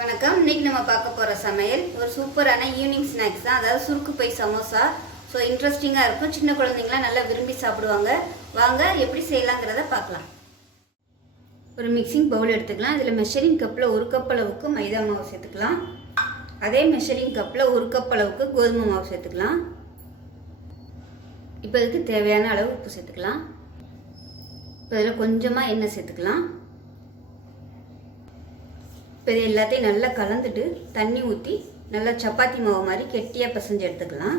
வணக்கம். இன்னைக்கு நம்ம பார்க்க போகிற சமையல் ஒரு சூப்பரான ஈவினிங் ஸ்நாக்ஸ் தான். அதாவது சுருக்கு பை சமோசா. ஸோ இன்ட்ரெஸ்டிங்காக இருக்கும். சின்ன குழந்தைங்களாம் நல்லா விரும்பி சாப்பிடுவாங்க. வாங்க எப்படி செய்யலாங்கிறத பார்க்கலாம். ஒரு மிக்சிங் பவுல் எடுத்துக்கலாம். இதில் மெஷரிங் கப்பில் 1 கப் அளவுக்கு மைதா மாவு சேர்த்துக்கலாம். அதே மெஷரிங் கப்பில் 1 கப் அளவுக்கு கோதுமை மாவு சேர்த்துக்கலாம். இப்போ இதுக்கு தேவையான அளவு உப்பு சேர்த்துக்கலாம். இப்போ இதில் கொஞ்சமாக எண்ணெய் சேர்த்துக்கலாம். இப்போ இது எல்லாத்தையும் நல்லா கலந்துட்டு தண்ணி ஊற்றி நல்லா சப்பாத்தி மாவு மாதிரி கெட்டியாக பிசைஞ்சு எடுத்துக்கலாம்.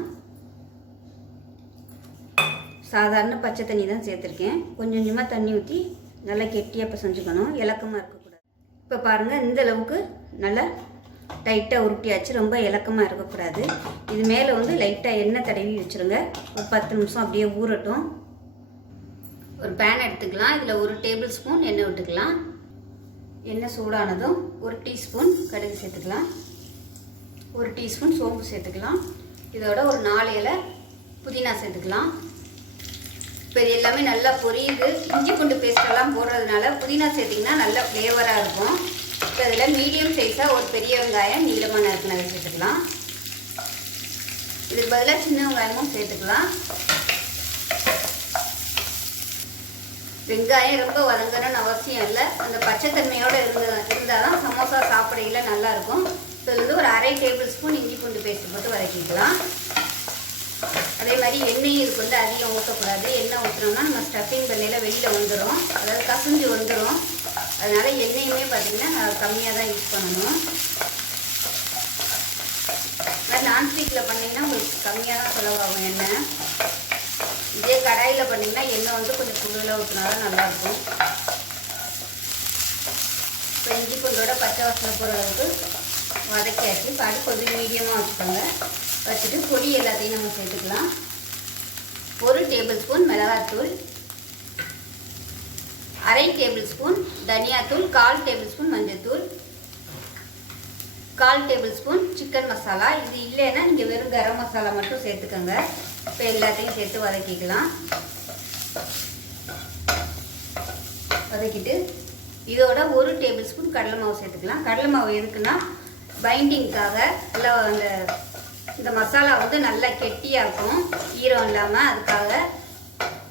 சாதாரண பச்சை தண்ணி தான் சேர்த்துருக்கேன். கொஞ்சம் கொஞ்சமாக தண்ணி ஊற்றி நல்லா கெட்டியாக பிசைஞ்சுக்கணும், இலக்கமாக இருக்கக்கூடாது. இப்போ பாருங்கள், இந்த அளவுக்கு நல்லா டைட்டாக உருட்டியாச்சு. ரொம்ப இலக்கமாக இருக்கக்கூடாது. இது மேலே லைட்டாக எண்ணெய் தடவி வச்சுருங்க. ஒரு 10 நிமிஷம் அப்படியே ஊறட்டும். ஒரு பேன் எடுத்துக்கலாம். இதில் 1 டேபிள் ஸ்பூன் எண்ணெய் விட்டுக்கலாம். எண்ணெய் சூடானதும் 1 டீஸ்பூன் கடுகு சேர்த்துக்கலாம். 1 டீஸ்பூன் சோம்பு சேர்த்துக்கலாம். இதோட ஒரு 4 இலை புதினா சேர்த்துக்கலாம். இப்போ இது எல்லாமே நல்லா பொரியுது. இஞ்சி பூண்டு பேஸ்டெல்லாம் போடுறதுனால புதினா சேர்த்திங்கன்னா நல்லா ஃப்ளேவராக இருக்கும். இப்போ இதில் மீடியம் சைஸாக ஒரு பெரிய வெங்காயம் நீளமாக நறுக்கினதை சேர்த்துக்கலாம். இதுக்கு பதிலாக சின்ன வெங்காயமும் சேர்த்துக்கலாம். வெங்காயம் ரொம்ப வதங்கணும்னு அவசியம் இல்லை. அந்த பச்சைத்தன்மையோடு இருந்தால் தான் சமோசா சாப்பிடையில் நல்லாயிருக்கும். இப்போ இது ஒரு 1/2 டேபிள் ஸ்பூன் இஞ்சி பூண்டு பேஸ்ட் போட்டு வதக்கிக்கலாம். அதே மாதிரி எண்ணெயும் இதுக்கு அதிகம் ஊற்றக்கூடாது. எண்ணெய் ஊற்றினோம்னா நம்ம ஸ்டஃபிங் பண்ணையில் வெளியில் வந்துடும், அதாவது கசிஞ்சு வந்துடும். அதனால் எண்ணெயுமே பார்த்திங்கன்னா கம்மியாக தான் யூஸ் பண்ணணும். அதாவது நான்ஸ்டிக்கில் பண்ணிங்கன்னா உங்களுக்கு கம்மியாக தான் செலவாகும் எண்ணெய். இதே கடாயில் பண்ணிங்கன்னா எண்ணெய் கொஞ்சம் குளிரில் ஊற்றினா தான் நல்லாயிருக்கும். இப்போ இஞ்சி பூண்டோட பச்சை வாசனை போகிற அளவுக்கு வதக்கியாச்சு. இப்போ அடுப்பு கொஞ்சம் மீடியமாக வச்சுக்கோங்க. வச்சுட்டு பொடி எல்லாத்தையும் நம்ம சேர்த்துக்கலாம். 1 டேபிள் ஸ்பூன் மிளகாத்தூள், 1/2 டேபிள் ஸ்பூன் தனியாத்தூள், 1/4 டேபிள் ஸ்பூன் மஞ்சத்தூள், 1/4 டேபிள் ஸ்பூன் சிக்கன் மசாலா. இது இல்லைன்னா நீங்கள் வெறும் கரம் மசாலா மட்டும் சேர்த்துக்கோங்க. இப்போ எல்லாத்தையும் சேர்த்து வதக்கிக்கலாம். வதக்கிட்டு இதோட 1 டேபிள் ஸ்பூன் கடலை மாவு சேர்த்துக்கலாம். கடலை மாவு எதுக்குன்னா பைண்டிங்காக. நல்லா இந்த மசாலா நல்லா கெட்டியாக இருக்கும், ஈரம் இல்லாமல். அதுக்காக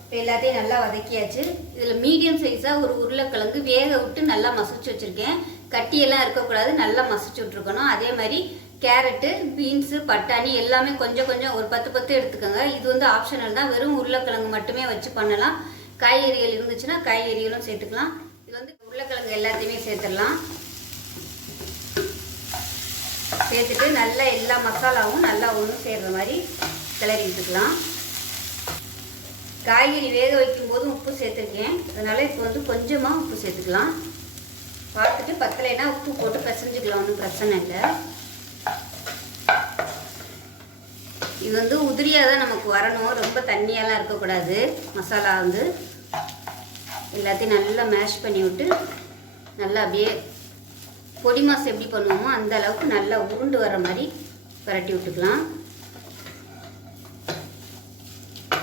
இப்போ எல்லாத்தையும் நல்லா வதக்கியாச்சு. இதில் மீடியம் சைஸாக ஒரு உருளைக்கிழங்கு வேக விட்டு நல்லா மசிச்சு வச்சுருக்கேன். கட்டியெல்லாம் இருக்கக்கூடாது, நல்லா மசிச்சு விட்ருக்கணும். அதே மாதிரி கேரட்டு, பீன்ஸு, பட்டாணி எல்லாமே கொஞ்சம் கொஞ்சம் ஒரு 10 எடுத்துக்கோங்க. இது ஆப்ஷனல் தான். வெறும் உருளைக்கிழங்கு மட்டுமே வச்சு பண்ணலாம். காய்கறிகள் இருந்துச்சுன்னா காய்கறிகளும் சேர்த்துக்கலாம். இது உருளைக்கிழங்கு எல்லாத்தையுமே சேர்த்துடலாம். சேர்த்துட்டு நல்லா எல்லா மசாலாவும் நல்லா ஒன்று சேர்கிற மாதிரி கிளறி விட்டுக்கலாம். காய்கறி வேக வைக்கும்போது உப்பு சேர்த்துருக்கேன். அதனால் இப்போ கொஞ்சமாக உப்பு சேர்த்துக்கலாம். பார்த்துட்டு பத்தலைன்னா உப்பு போட்டு பிசைஞ்சுக்கலாம், ஒன்றும் பிரச்சனை இல்லை. இது உதிரியாக தான் நமக்கு வரணும், ரொம்ப தண்ணியெல்லாம் இருக்கக்கூடாது. மசாலா எல்லாத்தையும் நல்லா மேஷ் பண்ணி விட்டு நல்லா அப்படியே பொடி மாசு எப்படி பண்ணுவோமோ அந்த அளவுக்கு நல்லா உருண்டு வர மாதிரி பரட்டி விட்டுக்கலாம்.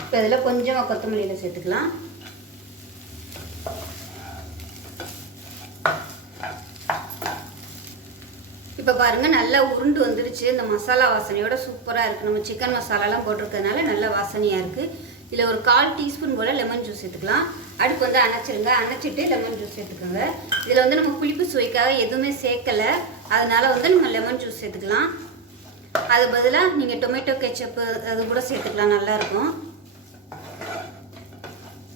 இப்போ இதில் கொஞ்சமாக கொத்தமல்லியில் சேர்த்துக்கலாம். இப்போ பாருங்கள், நல்லா உருண்டு வந்துருச்சு. இந்த மசாலா வாசனையோட சூப்பராக இருக்குது. நம்ம சிக்கன் மசாலாலாம் போட்டிருக்கிறதுனால நல்லா வாசனையாக இருக்குது. இதில் ஒரு 1/4 டீஸ்பூன் போல் லெமன் ஜூஸ் சேர்த்துக்கலாம். அடுப்பு அணைச்சிருங்க. அணைச்சிட்டு லெமன் ஜூஸ் சேர்த்துக்கோங்க. இதில் நம்ம புளிப்பு சுவைக்காக எதுவுமே சேர்க்கலை. அதனால் நம்ம லெமன் ஜூஸ் சேர்த்துக்கலாம். அது பதிலாக நீங்கள் டொமேட்டோ கெச்சப்பு அது கூட சேர்த்துக்கலாம், நல்லாயிருக்கும்.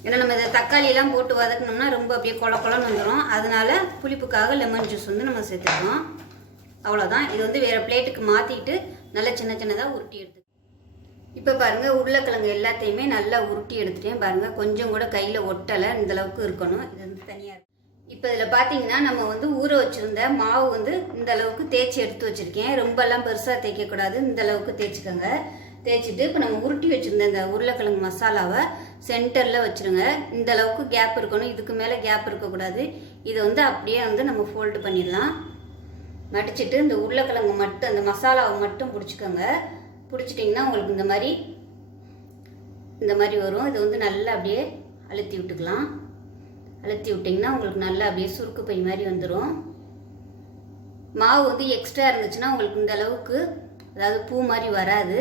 ஏன்னா நம்ம இதை தக்காளியெல்லாம் போட்டு வதக்கணும்னா ரொம்ப அப்படியே கொலன்னு வந்துடும். அதனால் புளிப்புக்காக லெமன் ஜூஸ் நம்ம சேர்த்துக்கலாம். அவ்வளோதான். இது வேறு பிளேட்டுக்கு மாற்றிட்டு நல்லா சின்ன சின்னதாக உருட்டி எடுத்து. இப்போ பாருங்கள், உருளைக்கிழங்கு எல்லாத்தையுமே நல்லா உருட்டி எடுத்துட்டேன். பாருங்கள், கொஞ்சம் கூட கையில் ஒட்டலை, இந்தளவுக்கு இருக்கணும். இது தனியாக இருக்கும். இப்போ இதில் பார்த்தீங்கன்னா நம்ம ஊற வச்சுருந்த மாவு இந்த அளவுக்கு தேய்ச்சி எடுத்து வச்சுருக்கேன். ரொம்பலாம் பெருசாக தேய்க்கக்கூடாது, இந்த அளவுக்கு தேய்ச்சிக்கோங்க. தேய்ச்சிட்டு இப்போ நம்ம உருட்டி வச்சுருந்த இந்த உருளைக்கிழங்கு மசாலாவை சென்டரில் வச்சுருங்க. இந்த அளவுக்கு கேப் இருக்கணும், இதுக்கு மேலே கேப் இருக்கக்கூடாது. இதை அப்படியே நம்ம ஃபோல்டு பண்ணிடலாம். மடிச்சுட்டு இந்த உருளைக்கிழங்கு மட்டும் அந்த மசாலாவை மட்டும் பிடிச்சிக்கோங்க. பிடிச்சிட்டிங்கன்னா உங்களுக்கு இந்த மாதிரி வரும். இது நல்லா அப்படியே அழுத்தி விட்டுக்கலாம். அழுத்தி விட்டிங்கன்னா உங்களுக்கு நல்லா அப்படியே சுருக்கு பை மாதிரி வந்துடும். மாவு வந்து எக்ஸ்ட்ரா இருந்துச்சுன்னா உங்களுக்கு இந்த அளவுக்கு அதாவது பூ மாதிரி வராது.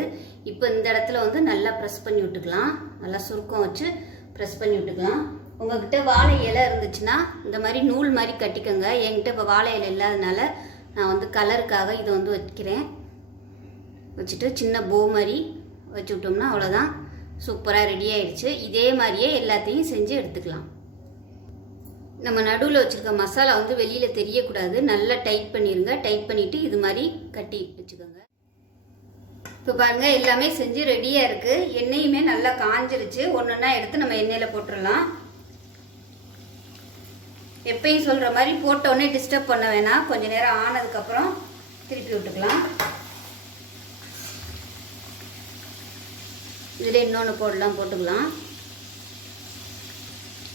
இப்போ இந்த இடத்துல வந்து நல்லா ப்ரெஸ் பண்ணி விட்டுக்கலாம். நல்லா சுருக்கம் வச்சு ப்ரெஸ் பண்ணி விட்டுக்கலாம். உங்கள்கிட்ட வாழை இலை இருந்துச்சுன்னா இந்த மாதிரி நூல் மாதிரி கட்டிக்கோங்க. என்கிட்ட இப்போ வாழை இலை இல்லாதனால நான் வந்து கலருக்காக இதை வந்து வைக்கிறேன். வச்சுட்டு சின்ன போ மாதிரி வச்சு விட்டோம்னா அவ்வளோதான், சூப்பராக ரெடி ஆயிடுச்சு. இதே மாதிரியே எல்லாத்தையும் செஞ்சு எடுத்துக்கலாம். நம்ம நடுவில் வச்சுருக்க மசாலா வந்து வெளியில் தெரியக்கூடாது. நல்லா டைட் பண்ணிடுங்க. டைட் பண்ணிவிட்டு இது மாதிரி கட்டி வச்சுக்கோங்க. இப்போ பாருங்கள் எல்லாமே செஞ்சு ரெடியாக இருக்குது. எண்ணெயுமே நல்லா காஞ்சிருச்சு. ஒன்றொன்னா எடுத்து நம்ம எண்ணெயில் போட்டுடலாம். எப்பயும் சொல்கிற மாதிரி போட்டோடனே டிஸ்டர்ப் பண்ண வேணாம். கொஞ்சம் நேரம் ஆனதுக்கப்புறம் திருப்பி விட்டுக்கலாம். இதில் இன்னொன்று போட்டுக்கலாம்.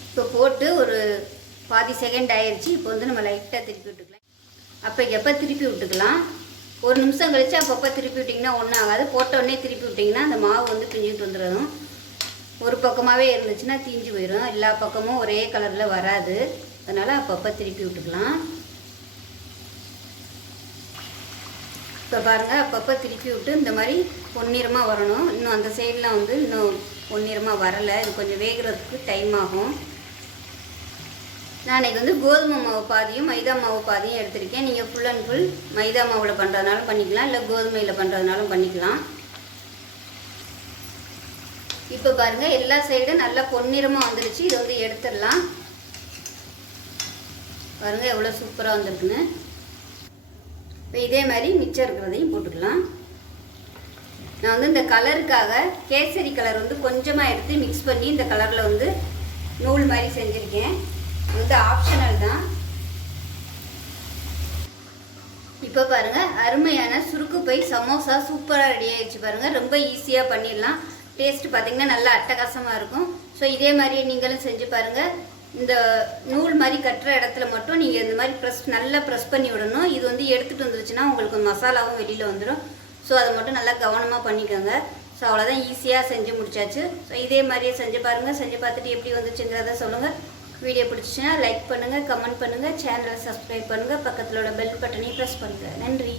இப்போ போட்டு ஒரு பாதி செகண்ட் ஆயிடுச்சு. இப்போ வந்து நம்ம லைட்டாக திருப்பி விட்டுக்கலாம். அப்போ எப்போ திருப்பி விட்டுக்கலாம், ஒரு நிமிஷம் கழிச்சு அப்பப்போ திருப்பி விட்டிங்கன்னா ஒன்றும் ஆகாது. போட்டோடனே திருப்பி விட்டிங்கன்னா அந்த மாவு வந்து பிஞ்சிட்டு வந்துடும். ஒரு பக்கமாகவே இருந்துச்சுன்னா தீஞ்சு போயிடும். எல்லா பக்கமும் ஒரே கலரில் வராது. அதனால் அப்பப்போ திருப்பி விட்டுக்கலாம். இப்போ பாருங்கள் அப்பப்போ திருப்பி விட்டு இந்த மாதிரி பொன்னிறமாக வரணும். இன்னும் அந்த சைடெலாம் வந்து இன்னும் பொன்னிறமாக வரலை. இது கொஞ்சம் வேகிறதுக்கு டைம் ஆகும். நான் இன்றைக்கி வந்து கோதுமை மாவு பாதியும் மைதா மாவு பாதியும் எடுத்திருக்கேன். நீங்கள் ஃபுல் அண்ட் ஃபுல் மைதா மாவில் பண்ணுறதுனாலும் பண்ணிக்கலாம், இல்லை கோதுமையில் பண்ணுறதுனாலும் பண்ணிக்கலாம். இப்போ பாருங்கள் எல்லா சைடும் நல்லா பொன்னிறமாக வந்துருச்சு. இதை வந்து எடுத்துடலாம். பாருங்கள் எவ்வளோ சூப்பராக வந்திருக்குன்னு. இப்போ இதே மாதிரி மிச்சம் இருக்கிறதையும் போட்டுக்கலாம். நான் வந்து இந்த கலருக்காக கேசரி கலர் வந்து கொஞ்சமாக எடுத்து மிக்ஸ் பண்ணி இந்த கலரில் வந்து நூல் மாதிரி செஞ்சுருக்கேன். வந்து ஆப்ஷனல் தான். இப்போ பாருங்கள் அருமையான சுருக்கு பை சமோசா சூப்பராக ரெடி ஆகிடுச்சு. பாருங்கள் ரொம்ப ஈஸியாக பண்ணிடலாம். டேஸ்ட்டு பார்த்திங்கன்னா நல்லா அட்டகாசமாக இருக்கும். ஸோ இதே மாதிரியே நீங்களும் செஞ்சு பாருங்கள். இந்த நூல் மாதிரி கட்டுற இடத்துல மட்டும் நீங்கள் இந்த மாதிரி நல்லா ப்ரெஸ் பண்ணி விடணும். இது வந்து எடுத்துகிட்டு வந்துருச்சுன்னா உங்களுக்கு மசாலாவும் வெளியில் வந்துடும். ஸோ அதை மட்டும் நல்லா கவனமாக பண்ணிக்கோங்க. ஸோ அவ்வளோதான், ஈஸியாக செஞ்சு முடிச்சாச்சு. ஸோ இதே மாதிரியே செஞ்சு பாருங்கள். செஞ்சு பார்த்துட்டு எப்படி வந்துச்சுங்கிறத சொல்லுங்கள். வீடியோ பிடிச்சிச்சுன்னா லைக் பண்ணுங்கள், கமெண்ட் பண்ணுங்கள், சேனலை சப்ஸ்கிரைப் பண்ணுங்கள், பக்கத்தில் உள்ள பெல் பட்டனையும் ப்ரெஸ் பண்ணுங்கள். நன்றி.